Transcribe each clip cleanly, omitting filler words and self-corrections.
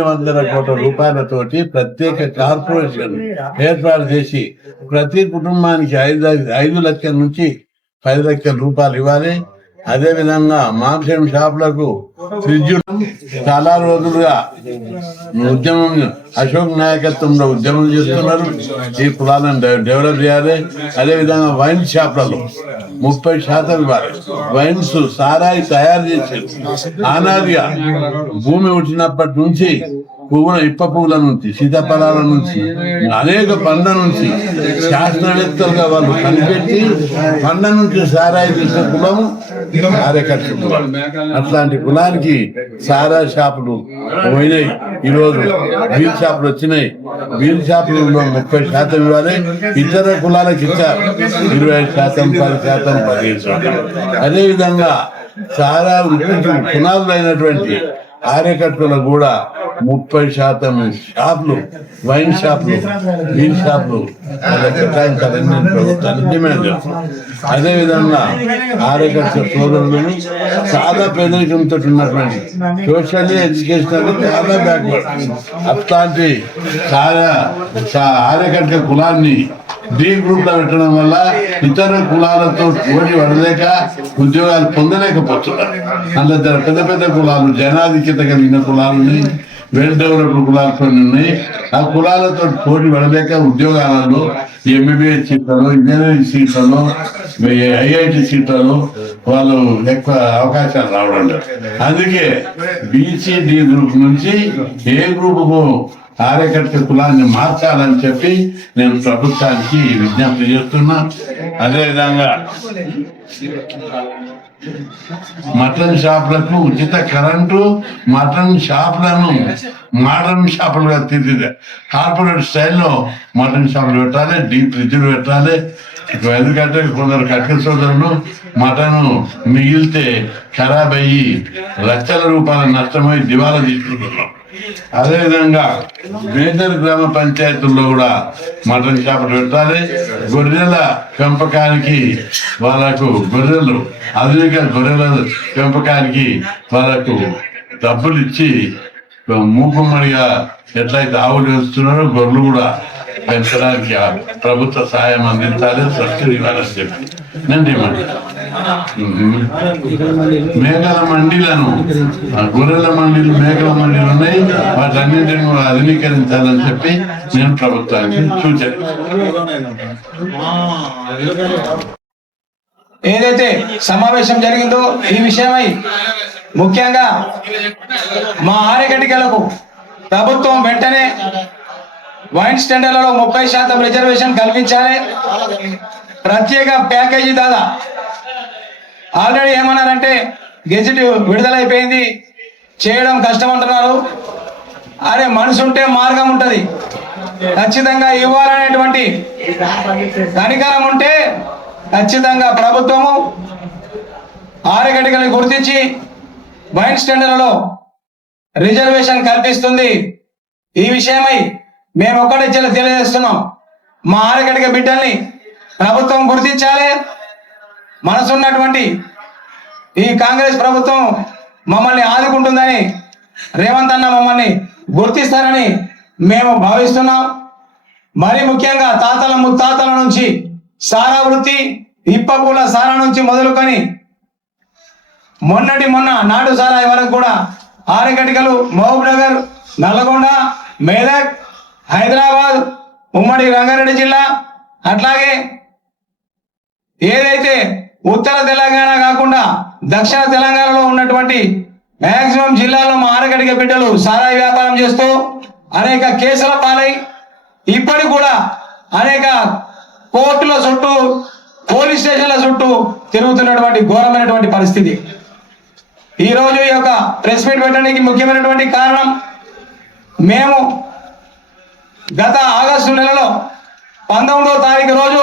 500 కోట్ల రూపాయలతోటి ప్రత్యేక కార్పొరేషన్ ఏర్పాటు చేసి ప్రతి కుటుంబానికి 5 లక్షల నుంచి 10 లక్షల రూపాయలు ఇవ్వాలి. అదే విధంగా మాంసం షాపులకు ఫ్రిడ్జ్ చాలా రోజులుగా ఉద్యమం అశోక్ నాయకత్వంలో ఉద్యమం చేస్తున్నారు. ఈ కులాలను డెవలప్ చేయాలి. అదే విధంగా వైన్ షాపులలో 30% ఇవ్వాలి. వైన్స్ సారాయి తయారు చేసి ఆనాదిగా భూమి ఉట్టినప్పటి నుంచి ఇప్ప పువ్వుల నుంచి సీతాఫలాల నుంచి అనేక పండ్ల నుంచి శాస్త్రవేత్తలుగా వాళ్ళు కనిపెట్టి పండ్ల నుంచి సారాయి చేసే కులము ఆరేకట్ట కులం. అట్లాంటి కులానికి సారా షాపులు పోయినాయి. ఈరోజు వీల్ షాపులు వచ్చినాయి. వీల్ షాపులు 30% ఇవ్వాలి. ఇతర కులాలకు ఇచ్చారు 20%, 10%, 15%. అదేవిధంగా సారా పునాదులైనటువంటి ఆరేకట్టులకు కూడా 30% షాపులు, వైన్ షాపులు, వీల్ షాపులు కేటాయించాలని ప్రభుత్వాన్ని డిమాండ్ చేస్తున్నాం. అదేవిధంగా ఆరేకట్ట సోదరులను చాలా పేదరికంతో ఉన్నటువంటి సోషల్లీ ఎడ్యుకేషనల్ చాలా బ్యాక్వర్డ్ అట్లాంటి ఆరేకట్ట కులాన్ని డి గ్రూప్ లో పెట్టడం వల్ల ఇతర కులాలతో పోటీ పడలేక ఉద్యోగాలు పొందలేకపోతున్నారు. అందులో పెద్ద పెద్ద కులాలు, జనాధిక్యత కలిగిన కులాలని, వెల్ డెవలప్డ్ కులాలు కొన్ని ఉన్నాయి. ఆ కులాలతో పోటీ పడలేక ఉద్యోగాలలో ఎంబీబీఎస్ సీట్లలో, ఇంజనీరింగ్ సీట్లలో, ఐఐటి సీట్లలో వాళ్ళు ఎక్కువ అవకాశాలు రావడం లేదు. అందుకే బీసీ డి గ్రూప్ నుంచి ఏ గ్రూపుకు ఆరేకట్ట కులాన్ని మార్చాలని చెప్పి నేను ప్రభుత్వానికి విజ్ఞప్తి చేస్తున్నా. అదేవిధంగా మటన్ షాపులకు ఉచిత కరెంటు, మటన్ షాపులను మోడర్న్ షాపులుగా తీర్చిదే కార్పొరేట్ స్టైల్లో మటన్ షాపులు పెట్టాలి, డీప్ ఫ్రిడ్జ్లు పెట్టాలి. ఎందుకంటే కొందరు కట్టిన సోదరులు మటన్ మిగిలితే ఖరాబ్ అయ్యి లక్షల రూపాయల నష్టమై దివాలా తీసుకుంటున్నాం. అదేవిధంగా మేజర్ గ్రామ పంచాయతీల్లో కూడా మటన్ షాపులు పెట్టాలి. గొర్రెల పెంపకానికి వాళ్ళకు ఆధునిక గొర్రెల పెంపకానికి వాళ్ళకు డబ్బులు ఇచ్చి మూకుమ్మడిగా ఎట్లయితే ఆవులు వేస్తున్నారో గొర్రెలు కూడా పెంచడానికి ప్రభుత్వ సహాయం అందించాలి, సబ్సిడీ ఇవ్వాలని చెప్పి నేను డిమాండ్. మేకల మండీలను, గొర్రెల మండీలు, మేకల మండీలు ఉన్నాయి, వాటన్నింటిని కూడా ఆధునీకరించాలని చెప్పి నేను ప్రభుత్వానికి సూచన. ఏదైతే సమావేశం జరిగిందో ఈ విషయమై ముఖ్యంగా మా ఆరేకటికలకు ప్రభుత్వం వెంటనే వైన్ స్టాండర్లలో 30% రిజర్వేషన్ కల్పించాలి. ప్రత్యేక ప్యాకేజీ దాదా ఆల్రెడీ ఏమన్నారంటే గెజిట్ విడుదలైపోయింది, చేయడం కష్టం అంటున్నారు. అరే మనసు ఉంటే మార్గం ఉంటుంది, ఖచ్చితంగా ఇవ్వాలనేటువంటి కనికరం ఉంటే ఖచ్చితంగా ప్రభుత్వము ఆరేకటికలను గుర్తించి వైన్ స్టాండర్లలో రిజర్వేషన్ కల్పిస్తుంది. ఈ విషయమై మేము ఒక్కటే తెలియజేస్తున్నాం, మా ఆరేకటిక బిడ్డల్ని ప్రభుత్వం గుర్తించాలి. మనసున్నటువంటి ఈ కాంగ్రెస్ ప్రభుత్వం మమ్మల్ని ఆదుకుంటుందని, రేవంత్ అన్న మమ్మల్ని గుర్తిస్తారని మేము భావిస్తున్నాం. మరి ముఖ్యంగా తాతల ముత్తాతల నుంచి సారా వృత్తి, ఇప్పపూల సారా నుంచి మొదలుకొని మొన్న నాటు సారాయి వరకు కూడా ఆరేకటికలు మహబూబ్ నగర్, నల్గొండ, మేదక్, హైదరాబాద్, ఉమ్మడి రంగారెడ్డి జిల్లా, అట్లాగే ఏదైతే ఉత్తర తెలంగాణ కాకుండా దక్షిణ తెలంగాణలో ఉన్నటువంటి మ్యాక్సిమం జిల్లాల్లో మా ఆరేకటిక బిడ్డలు సారాయి వ్యాపారం చేస్తూ అనేక కేసుల పాలై ఇప్పటికి కూడా అనేక కోర్టుల చుట్టూ, పోలీస్ స్టేషన్ల చుట్టూ తిరుగుతున్నటువంటి ఘోరమైనటువంటి పరిస్థితి. ఈ రోజు ఈ యొక్క ప్రెస్ మీట్ పెట్టడానికి ముఖ్యమైనటువంటి కారణం, మేము గత ఆగస్టు నెలలో 19వ తారీఖు రోజు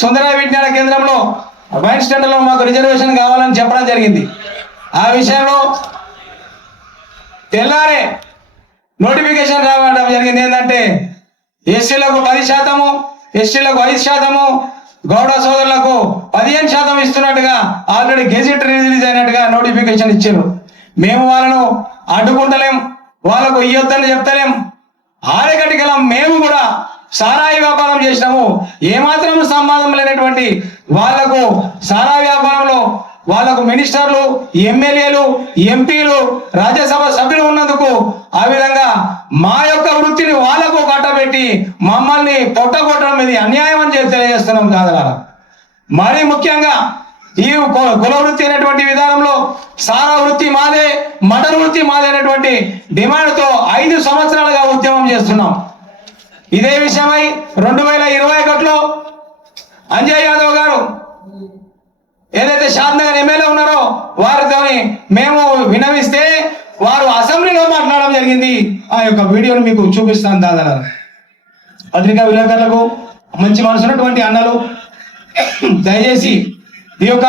సుందర విజ్ఞాన కేంద్రంలో వైన్ స్టాండర్లో మాకు రిజర్వేషన్ కావాలని చెప్పడం జరిగింది. ఆ విషయంలో తెల్లారే నోటిఫికేషన్ రావడం జరిగింది. ఏంటంటే ఎస్సీలకు 10%, ఎస్టీలకు 5%, గౌడ సోదరులకు 15% ఇస్తున్నట్టుగా ఆల్రెడీ గెజిట్ రిలీజ్ అయినట్టుగా నోటిఫికేషన్ ఇచ్చారు. మేము వాళ్ళను అడ్డుకుంటలేం, వాళ్ళకు ఇయ్యొద్దని చెప్తలేం. ఆరకటికల మేము కూడా సారాయి వ్యాపారం చేసినాము. ఏమాత్రం సంబంధం లేనటువంటి వాళ్లకు సారాయి వ్యాపారంలో వాళ్ళకు మినిస్టర్లు, ఎమ్మెల్యేలు, ఎంపీలు, రాజ్యసభ సభ్యులు ఉన్నందుకు ఆ విధంగా మా యొక్క వృత్తిని వాళ్ళకు కట్టబెట్టి మమ్మల్ని పొట్టగొట్టడం ఇది అన్యాయం అని చెప్పి తెలియజేస్తున్నాం. కాదా మరీ ముఖ్యంగా ఈ కుల వృత్తి అనేటువంటి విధానంలో సారా వృత్తి మాదే, మటన్ వృత్తి మాదే అనేటువంటి డిమాండ్తో 5 సంవత్సరాలుగా ఉద్యమం చేస్తున్నాం. ఇదే విషయమై 2021లో అంజయ్ యాదవ్ గారు ఏదైతే షాద్నగర్ ఎమ్మెల్యే ఉన్నారో వారితో మేము వినవిస్తే వారు అసెంబ్లీలో మాట్లాడడం జరిగింది. ఆ యొక్క వీడియోను మీకు చూపిస్తాను. దాదాపు పత్రికా విలేకరులకు మంచి మనసున్నటువంటి అన్నలు దయచేసి ఈ యొక్క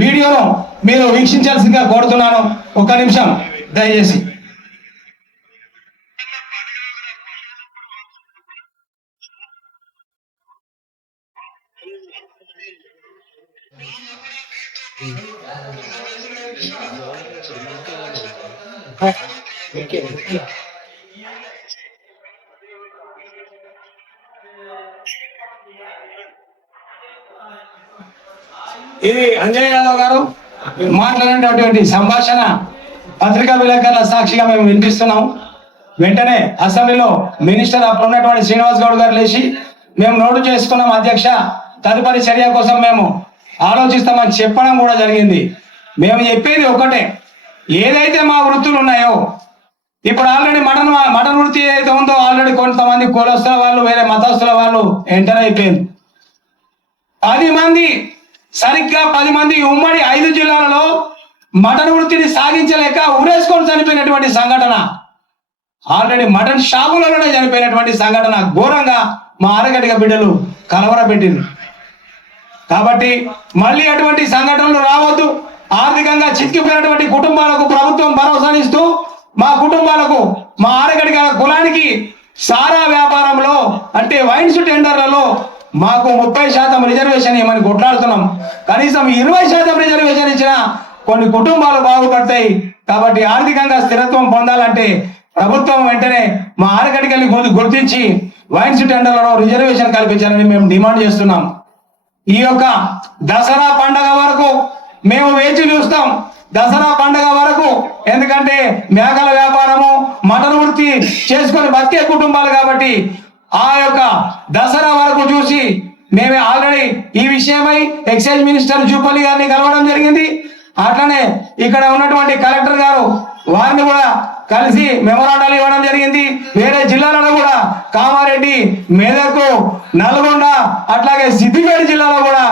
వీడియోను మీరు వీక్షించాల్సిందిగా కోరుతున్నాను. 1 నిమిషం దయచేసి. ఇది అంజయ్ యాదవ్ గారు మాట్లాడినటువంటి సంభాషణ పత్రికా విలేకరుల సాక్షిగా మేము వినిపిస్తున్నాం. వెంటనే అసెంబ్లీలో మినిస్టర్ అప్పుడు ఉన్నటువంటి శ్రీనివాస్ గౌడ్ గారు లేచి మేము నోటు చేసుకున్నాం అధ్యక్ష, తదుపరి చర్య కోసం మేము ఆలోచిస్తామని చెప్పడం కూడా జరిగింది. మేము చెప్పేది ఒకటే, ఏదైతే మా వృత్తులు ఉన్నాయో ఇప్పుడు ఆల్రెడీ మటన్ వృత్తి ఏదైతే ఉందో ఆల్రెడీ కొంతమంది కులస్తుల వాళ్ళు, వేరే మతస్థుల వాళ్ళు ఎంటర్ అయిపోయింది. 10 మంది సరిగ్గా 10 మంది ఉమ్మడి 5 జిల్లాలలో మటన్ వృత్తిని సాగించలేక ఉరేసుకొని చనిపోయినటువంటి సంఘటన, ఆల్రెడీ మటన్ షాపులలోనే చనిపోయినటువంటి సంఘటన ఘోరంగా మా ఆరగడ్డ బిడ్డలు కలవరపెట్టింది. కాబట్టి మళ్ళీ అటువంటి సంఘటనలు రావద్దు. ఆర్థికంగా చిక్కిపోయినటువంటి కుటుంబాలకు ప్రభుత్వం భరోసానిస్తూ మా కుటుంబాలకు, మా ఆరగడ్డ కులానికి సారా వ్యాపారంలో అంటే వైన్స్ టెండర్లలో మాకు 30% రిజర్వేషన్ ఇవ్వమని కొట్లాడుతున్నాం. కనీసం 20% రిజర్వేషన్ ఇచ్చిన కొన్ని కుటుంబాలు బాగుపడతాయి. కాబట్టి ఆర్థికంగా స్థిరత్వం పొందాలంటే ప్రభుత్వం వెంటనే మా ఆరగడ్డని గుర్తించి వైన్స్ టెండర్లలో రిజర్వేషన్ కల్పించాలని మేము డిమాండ్ చేస్తున్నాం. ఈ యొక్క దసరా పండగ వరకు మేము వేచి చూస్తాం. దసరా పండగ వరకు, ఎందుకంటే మేకల వ్యాపారము, మటన్ వృత్తి చేసుకొని బతికే కుటుంబాలు కాబట్టి ఆ యొక్క దసరా వరకు చూసి మేమే ఆల్రెడీ ఈ విషయమై ఎక్సైజ్ మినిస్టర్ జూపల్లి గారిని కలవడం జరిగింది. అట్లనే ఇక్కడ ఉన్నటువంటి కలెక్టర్ గారు వారిని కూడా కలిసి మెమోరాండాలు ఇవ్వడం జరిగింది. వేరే జిల్లాలలో కూడా కామారెడ్డి, మెదక్, నల్గొండ అట్లాగే సిద్దిపేట జిల్లాలో కూడా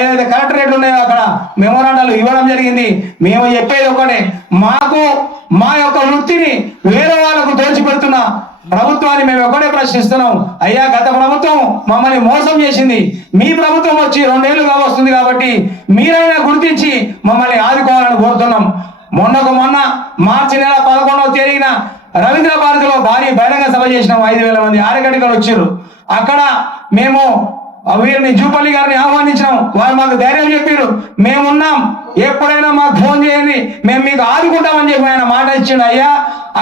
ఏదైతే కలెక్టరేట్లు ఉన్నాయో అక్కడ మెమోరాండాలు ఇవ్వడం జరిగింది. మేము చెప్పేది ఒకటే, మాకు మా యొక్క వృత్తిని వేరే వాళ్ళకు దోచిపెడుతున్న ప్రభుత్వాన్ని మేము ఒకటే ప్రశ్నిస్తున్నాం. అయ్యా, గత ప్రభుత్వం మమ్మల్ని మోసం చేసింది, మీ ప్రభుత్వం వచ్చి 2 ఏళ్లుగా వస్తుంది కాబట్టి మీరైనా గుర్తించి మమ్మల్ని ఆదుకోవాలని కోరుతున్నాం. మొన్న మార్చి నెల 11వ తేదీన రవీంద్ర భారతిలో భారీ బహిరంగ సభ చేసినాం. 5,000 మంది ఆరగడ్డలు వచ్చారు. అక్కడ మేము వీరిని జూపల్లి గారిని ఆహ్వానించినాం. వారు మాకు ధైర్యం చెప్పారు, మేమున్నాం, ఎప్పుడైనా మాకు ఫోన్ చేయండి, మేము మీకు ఆదుకుంటామని చెప్పి ఆయన మాట ఇచ్చిండు. అయ్యా,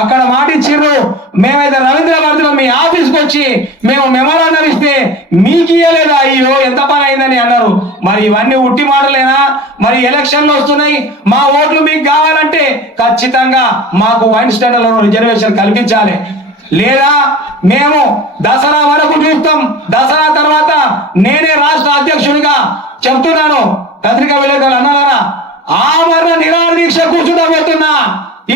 అక్కడ మాట ఇచ్చిర్రు. మేమైతే రవీంద్ర భారతిలో మీ ఆఫీస్కి వచ్చి మేము మెమోరాండం ఇస్తే మీకు ఇయ్యలేదా? అయ్యో, ఎంత పని అయిందని అన్నారు. మరి ఇవన్నీ ఉట్టి మాటలేనా? మరి ఎలక్షన్లు వస్తున్నాయి, మా ఓట్లు మీకు కావాలంటే ఖచ్చితంగా మాకు వైన్స్ టెండర్లో రిజర్వేషన్ కల్పించాలి. లేదా మేము దసరా వరకు చూస్తాం. దసరా తర్వాత నేనే రాష్ట్ర అధ్యక్షుడిగా చెప్తున్నాను, పత్రికా విలేకరులు అన్నారా, ఆమరణ నిరాహార దీక్ష కూర్చుండబోతున్నా.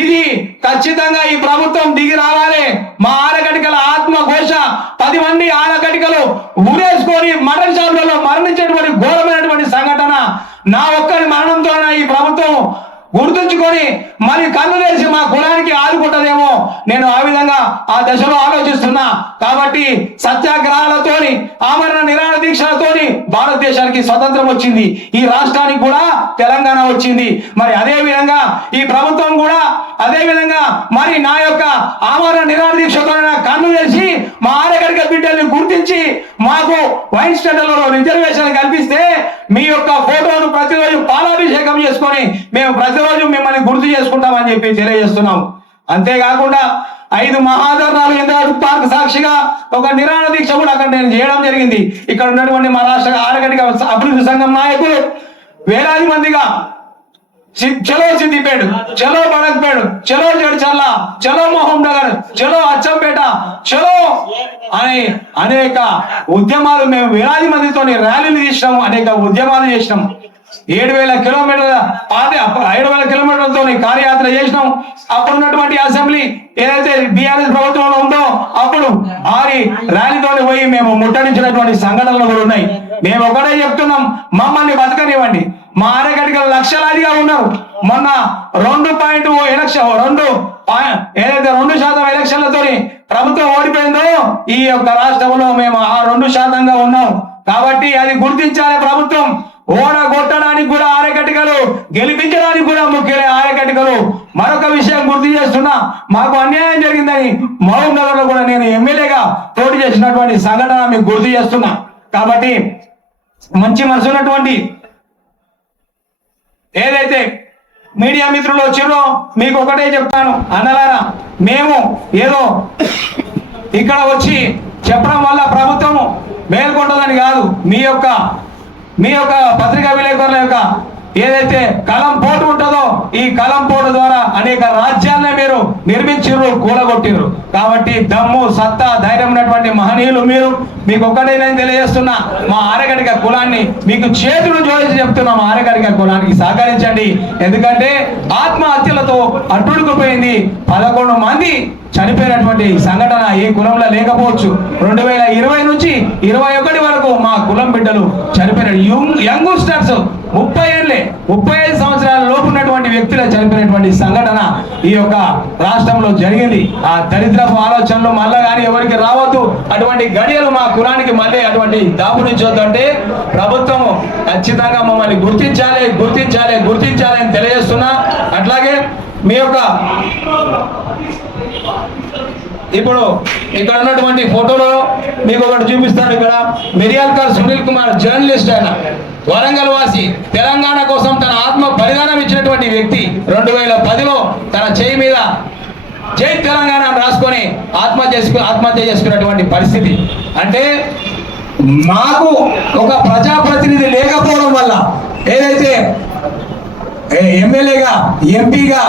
ఇది ఖచ్చితంగా ఈ ప్రభుత్వం దిగి రావాలి. మా ఆరగడ్డల ఆత్మఘోష 10 మంది ఆరగడ్డలు ఊరేసుకొని మటన్ షాపులలో మరణించేటువంటి ఘోరమైనటువంటి సంఘటన నా ఒక్కరి మరణంతోనే ఈ ప్రభుత్వం గుర్తుంచుకొని మరి కన్ను తెరిచి మా కులానికి ఆదుకుంటదేమో నేను ఆ విధంగా ఆ దశలో ఆలోచిస్తున్నా. కాబట్టి సత్యాగ్రహాలతోని, ఆమరణ నిరాహార దీక్షలతోని భారతదేశానికి స్వతంత్రం వచ్చింది, ఈ రాష్ట్రానికి కూడా తెలంగాణ వచ్చింది. మరి అదే విధంగా ఈ ప్రభుత్వం కూడా అదే విధంగా మరి నా యొక్క ఆమరణ నిరాహార దీక్షతో కన్ను తెరిచి మా ఆరగడ్డ బిడ్డల్ని గుర్తించి మాకు వైన్స్ టెండర్లలో రిజర్వేషన్ కల్పిస్తే మీ యొక్క ఫోటోను ప్రతిరోజు పాలాభిషేకం చేసుకొని మేము ప్రతిరోజు మిమ్మల్ని గుర్తు చేసుకుంటామని చెప్పి తెలియజేస్తున్నాం. అంతేకాకుండా 5 మహాధర్నాలు ఇంద్రాడు పార్క్ సాక్షిగా ఒక నిరాహార దీక్ష కూడా అక్కడ నేను చేయడం జరిగింది. ఇక్కడ ఉన్నటువంటి మా రాష్ట్ర ఆరగడ్డ అభివృద్ధి సంఘం నాయకులు వేలాది మందిగా చలో సిద్దిపేట, చలో బడక్పేట, చలో జడ్చర్ల, చలో మహబూబ్ నగర్, చలో అచ్చంపేట, చలో అని అనేక ఉద్యమాలు మేము వేలాది మందితో ర్యాలీలు తీసినాము, అనేక ఉద్యమాలు చేసినాం. 7,000 కిలోమీటర్ల 5,000 కిలోమీటర్లతో కార్యయాత్ర చేసినాం. అప్పుడు ఉన్నటువంటి అసెంబ్లీ ఏదైతే బీఆర్ఎస్ ప్రభుత్వంలో ఉందో అప్పుడు భారీ ర్యాలీతో పోయి మేము ముట్టడించినటువంటి సంఘటనలు కూడా ఉన్నాయి. మేము ఒకటే చెప్తున్నాం, మమ్మల్ని బతకనివ్వండి. మా ఆరగడ్డలు లక్షలాదిగా ఉన్నారు. మొన్న 2% ఏదైతే 2% ఎలక్షన్లతో ప్రభుత్వం ఓడిపోయిందో ఈ యొక్క రాష్ట్రంలో మేము ఆ 2%గా ఉన్నాం. కాబట్టి అది గుర్తించాలి ప్రభుత్వం. ఓడగొట్టడానికి కూడా ఆరగడ్డలు, గెలిపించడానికి కూడా ముఖ్యమే ఆరగడ్డలు. మరొక విషయం గుర్తు చేస్తున్నా, మాకు అన్యాయం జరిగిందని మహబూబ్ నగర్ లో కూడా నేను ఎమ్మెల్యేగా పోటీ చేసినటువంటి సంఘటన మీకు గుర్తు చేస్తున్నా. కాబట్టి మంచి మనసు ఉన్నటువంటి ఏదైతే మీడియా మిత్రులు వచ్చిరో మీకు ఒకటే చెప్తాను, అన్నలారా, మేము ఏదో ఇక్కడ వచ్చి చెప్పడం వల్ల ప్రభుత్వము మేల్కొంటుందని కాదు. మీ యొక్క పత్రికా విలేకరుల యొక్క ఏదైతే కలం పోటు ఉంటుందో ఈ కలం పోటు ద్వారా అనేక రాజ్యాలనే మీరు నిర్మించిర్రు, కూలగొట్టిర్రు. కాబట్టి దమ్ము, సత్తా, ధైర్యం ఉన్నటువంటి మహనీయులు మీరు. మీకు ఒక్కటే నేను తెలియజేస్తున్నా, మా ఆరగడ్డ కులాన్ని మీకు చేతులు జోడించి చెప్తున్నా, మా ఆరగడ్డ కులానికి సహకరించండి. ఎందుకంటే ఆత్మహత్యలతో అట్టుడుకుపోయింది. 11 మంది చనిపోయినటువంటి సంఘటన ఏ కులంలో లేకపోవచ్చు. 2020 నుంచి 21 వరకు మా కులం బిడ్డలు చనిపోయిన యంగ్స్టర్స్ 35 సంవత్సరాల లోపు ఉన్నటువంటి వ్యక్తులు చనిపోయినటువంటి సంఘటన ఈ యొక్క రాష్ట్రంలో జరిగింది. ఆ దరిద్రపు ఆలోచనలు మళ్ళా కానీ ఎవరికి రావద్దు. అటువంటి గడియలు మా కులానికి మళ్ళీ అటువంటి దాపునించొద్దు. అంటే ప్రభుత్వం ఖచ్చితంగా మమ్మల్ని గుర్తించాలి అని తెలియజేస్తున్నా. అట్లాగే మీ యొక్క ఇప్పుడు ఇక్కడ ఉన్నటువంటి ఫోటోలో మీకు ఒకటి చూపిస్తాను. ఇక్కడ మిర్యాల్కర్ సునీల్ కుమార్ జర్నలిస్ట్, ఆయన వరంగల్ వాసి, తెలంగాణ కోసం తన ఆత్మ బలిదానం ఇచ్చినటువంటి వ్యక్తి. 2010లో తన చేయి మీద జై తెలంగాణ రాసుకొని ఆత్మహత్య చేసుకున్నటువంటి పరిస్థితి. అంటే మాకు ఒక ప్రజాప్రతినిధి లేకపోవడం వల్ల ఏదైతే ఎమ్మెల్యేగా, ఎంపీగా,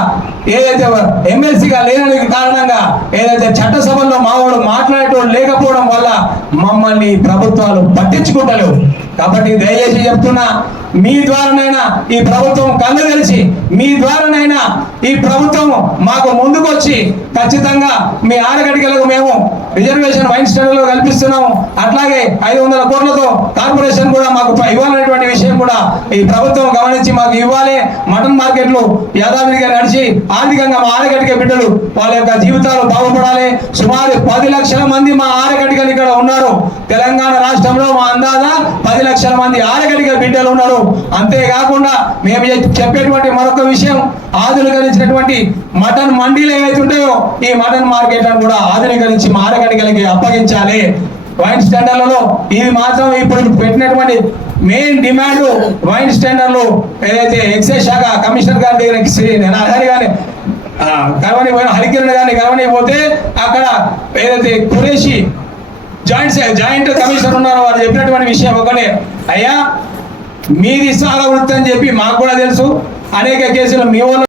ఏదైతే ఎమ్మెల్సీగా లేని కారణంగా ఏదైతే చట్టసభల్లో మావాడు మాట్లాడేటోడు లేకపోవడం వల్ల మమ్మల్ని ప్రభుత్వాలు పట్టించుకుంటలేవు. కాబట్టి దయచేసి చెప్తున్నా, మీ ద్వారానైనా ఈ ప్రభుత్వం కళ్ళు తెలిసి, మీ ద్వారానైనా ఈ ప్రభుత్వం మాకు ముందుకు వచ్చి ఖచ్చితంగా మీ ఆరగడికలకు మేము రిజర్వేషన్ వైన్ స్టాండర్లో కల్పిస్తున్నాము. అట్లాగే 500 కోట్లతో కార్పొరేషన్ కూడా మాకు ఇవ్వాలనేటువంటి విషయం కూడా ఈ ప్రభుత్వం గమనించి మాకు ఇవ్వాలి. మటన్ మార్కెట్లు యాదాద్రిగా నడిచి ఆర్థికంగా మా ఆరగడిక బిడ్డలు వాళ్ళ యొక్క జీవితాలు బాగుపడాలి. సుమారు 10 లక్షల మంది మా ఆరగడికలు ఇక్కడ ఉన్నారు. తెలంగాణ రాష్ట్రంలో మా అందాజ 10 లక్షల మంది ఆరగడిక బిడ్డలు ఉన్నారు. అంతేకాకుండా మేము చెప్పేటువంటి మరొక విషయం, ఆధునీకరించినటువంటి మటన్ మండీలు ఏవైతే ఉంటాయో ఈ మటన్ మార్కెట్లను కూడా ఆధునీకరించి మా ఆరగడికలకి అప్పగించాలి. వైన్ స్టాండర్లలో ఇది మాత్రం ఇప్పుడు పెట్టినటువంటి మెయిన్ డిమాండ్ వైన్ స్టాండర్లు ఏదైతే ఎక్సైజ్ శాఖ కమిషనర్ గారి దగ్గర కానీ హరికిరణ్ గారిని కలవనిపోతే అక్కడ ఏదైతే ఖురేషి జాయింట్ కమిషనర్ ఉన్నారో వారు చెప్పినటువంటి విషయం ఒకటే, అయ్యా మీది సారా వృత్తి అని చెప్పి మాకు కూడా తెలుసు. అనేక కేసులు మీ వాళ్ళు